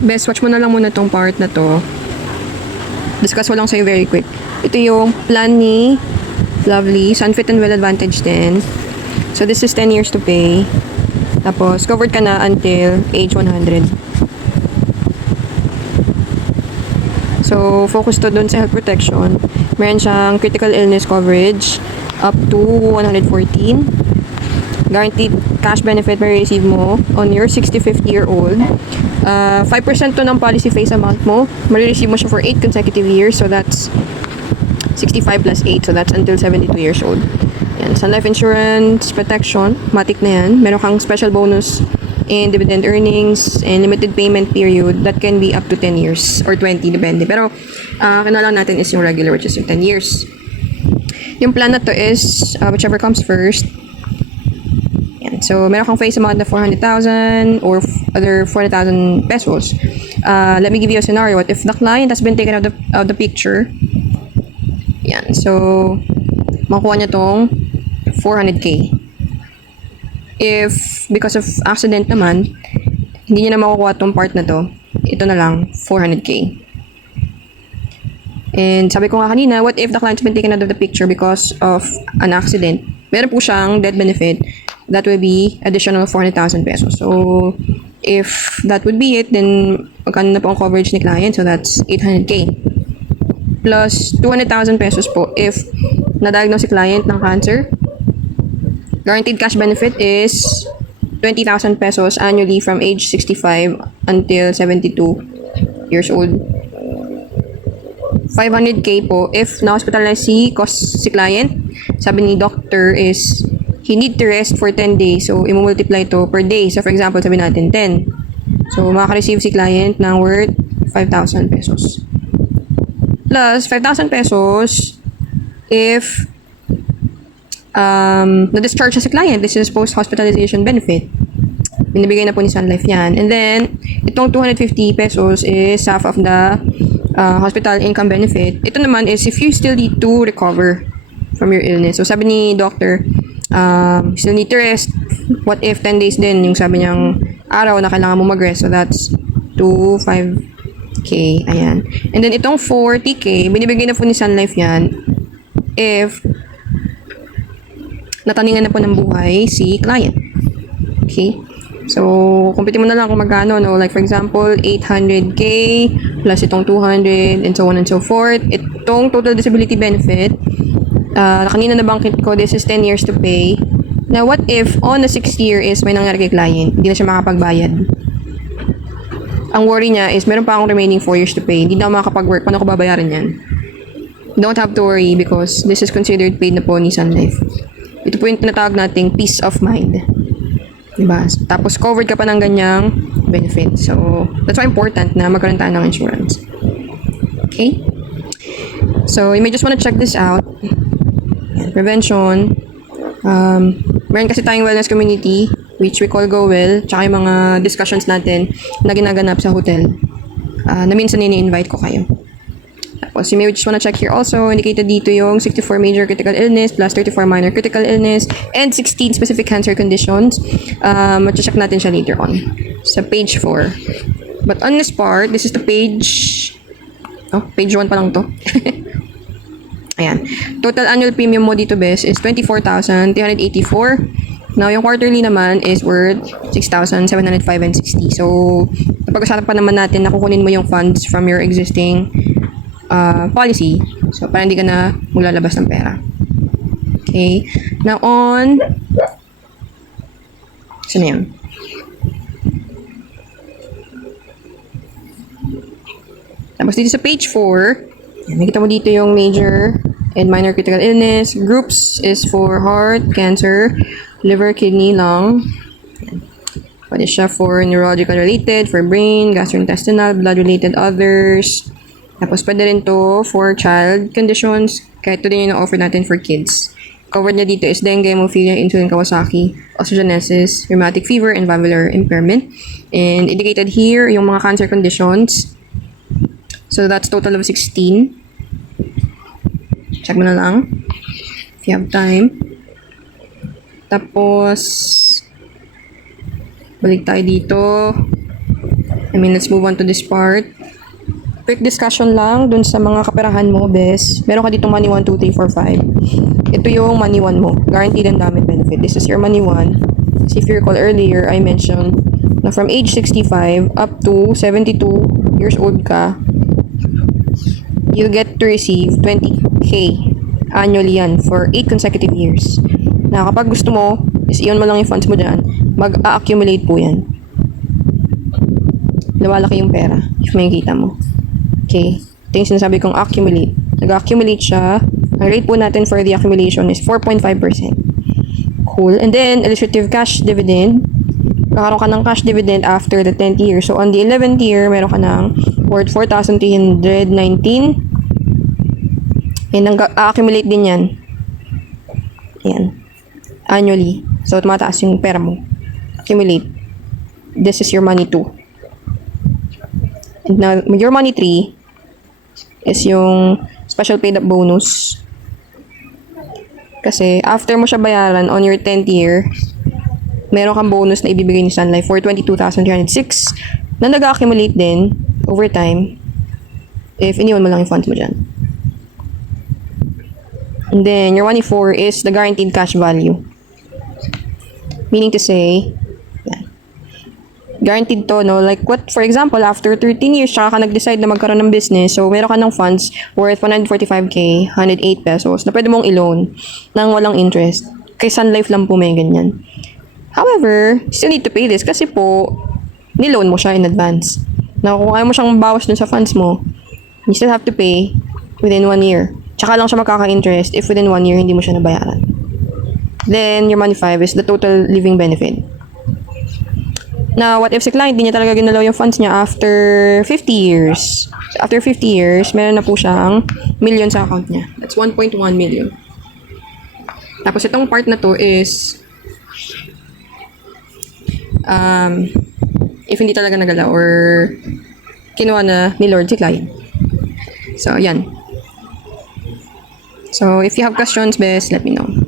Best, watch mo na lang muna tong part na to. Discuss ko lang sa'yo very quick. Ito yung plan ni Lovely. Sunfit and Well Advantage din. So, this is 10 years to pay. Tapos, covered ka na until age 100. So, focus to dun sa health protection. Meron siyang critical illness coverage up to 114. Guaranteed cash benefit may receive mo on your 65th year old. 5% to ng policy face amount mo. Marireceive mo siya for 8 consecutive years. So, that's 65 plus 8. So, that's until 72 years old. Yan. Sa life insurance protection, matik na yan. Meron kang special bonus in dividend earnings and limited payment period that can be up to 10 years or 20, depende. Pero, kailangan natin is yung regular, which is yung 10 years. Yung plan na to is whichever comes first. Yan. So, meron kang face amount na 400,000 or other 400,000 pesos. Let me give you a scenario. What if the client has been taken out of the picture? Yan. So, makuha niya tong 400K. If, because of accident naman, hindi niya na makukuha tong part na to, ito na lang, 400K. And sabi ko nga kanina, what if the client's been taken out of the picture because of an accident? Meron po siyang death benefit. That will be additional 400,000 pesos. So, if that would be it, then magkano na po ang coverage ni client? So, that's 800K. Plus 200,000 pesos po if na-diagnose si client ng cancer. Guaranteed cash benefit is 20,000 pesos annually from age 65 until 72 years old. 500K po if na-hospitalize si client. Sabi ni doctor is he need to rest for 10 days. So, i-multiply to per day. So, for example, sabi natin 10. So, makaka-receive si client ng worth 5,000 pesos. Plus, 5,000 pesos if na-discharge siya sa client. This is post-hospitalization benefit. Binibigay na po ni Sun Life yan. And then, itong 250 pesos is half of the hospital income benefit. Ito naman is if you still need to recover from your illness. So, sabi ni doctor, still need to rest. What if 10 days din yung sabi niyang araw na kailangan mo mag-rest? So, that's 5K. Ayan. And then, itong 40K, binibigay na po ni Sun Life yan if nataningan na po ng buhay si client. Okay? So, kumpitin mo na lang kung magkano, no? Like, for example, 800K plus itong 200 and so on and so forth. Itong total disability benefit, kanina na banggit ko, this is 10 years to pay. Now, what if on the 6th year is may nangyari kay client, hindi na siya makapagbayad? Ang worry niya is meron pa akong remaining 4 years to pay. Hindi na ako makakapag-work. Paano ko babayaran yan? Don't have to worry because this is considered paid na po ni Sun Life. Ito po yung tinatawag nating peace of mind. Diba? Tapos covered ka pa ng ganyang benefit. So, that's why important na magkaroon tayo ng insurance. Okay? So, you may just want to check this out. Prevention. Meron kasi tayong wellness community which we call Go Well. Tsaka yung mga discussions natin na ginaganap sa hotel. Na minsan ini-invite ko kayo. Tapos, you may just wanna check here also, indicated dito yung 64 major critical illness plus 34 minor critical illness and 16 specific cancer conditions. Check natin siya later on sa page 4. But on this part, this is the page... Oh, page 1 pa lang to. Ayan. Total annual premium mo dito, bes, is 24,384. Now, yung quarterly naman is worth 6,705 and 60. So, napag-usapan pa naman natin na kukunin mo yung funds from your existing policy. So, para hindi ka na maglalabas ng pera. Okay. Now, on... Saan yan? Tapos dito sa page 4, nakita mo dito yung major and minor critical illness. Groups is for heart, cancer, liver, kidney, lung. Pwede siya for neurological related, for brain, gastrointestinal, blood-related others. Tapos, pwede rin to for child conditions. Kahit ito din yung offer natin for kids. Covered na dito is dengue, hemophilia, insulin Kawasaki, osteogenesis, rheumatic fever, and valvular impairment. And indicated here, yung mga cancer conditions. So, that's total of 16. Check mo na lang. If you have time. Tapos, balik tayo dito. Let's move on to this part. Quick discussion lang dun sa mga kaperahan mo, bes. Meron ka dito money 1, 2, 3, 4, 5. Ito yung money 1 mo. Guaranteed endowment benefit. This is your money 1. So if you recall earlier, I mentioned na from age 65 up to 72 years old ka, you get to receive 20k annually yan for 8 consecutive years. Na kapag gusto mo, is iyon mo lang yung funds mo dyan, mag-a-accumulate po yan. Lumalaki yung pera, if makikita mo. Okay, ito yung sinasabi kong accumulate. Nag-accumulate siya. Ang rate po natin for the accumulation is 4.5%. Cool. And then, illustrative cash dividend. Kakaroon ka ng cash dividend after the 10th year. So, on the 11th year, meron ka ng worth 4,319. And nag-accumulate din yan. Ayan. Annually. So, tumataas yung pera mo. Accumulate. This is your money 2. And now, your money 3 is yung special paid up bonus. Kasi, after mo siya bayaran on your 10th year, meron kang bonus na ibibigay ni Sun Life for 22,306 na nag-accumulate din over time if iniwan mo lang yung funds mo dyan. And then, your money 4 is the guaranteed cash value. Meaning to say, guaranteed to, no? Like, what, for example, after 13 years, tsaka ka nag-decide na magkaroon ng business, so meron ka ng funds worth 145k, 108 pesos, na pwede mong i-loan ng walang interest. Kay Sun Life lang po may ganyan. However, still need to pay this kasi po, niloan mo siya in advance. Na kung ayaw mo siyang bawas dun sa funds mo, you still have to pay within 1 year. Tsaka lang siya magkaka-interest if within 1 year hindi mo siya nabayaran. Then, your money 5 is the total living benefit. Now, what if si client, di niya talaga ginalaw yung funds niya after 50 years? So, after 50 years, meron na po siyang million sa account niya. That's 1.1 million. Tapos, itong part na to is if hindi talaga nagalaw or kinuha na ni Lord si client. So, yan. So, if you have questions, best let me know.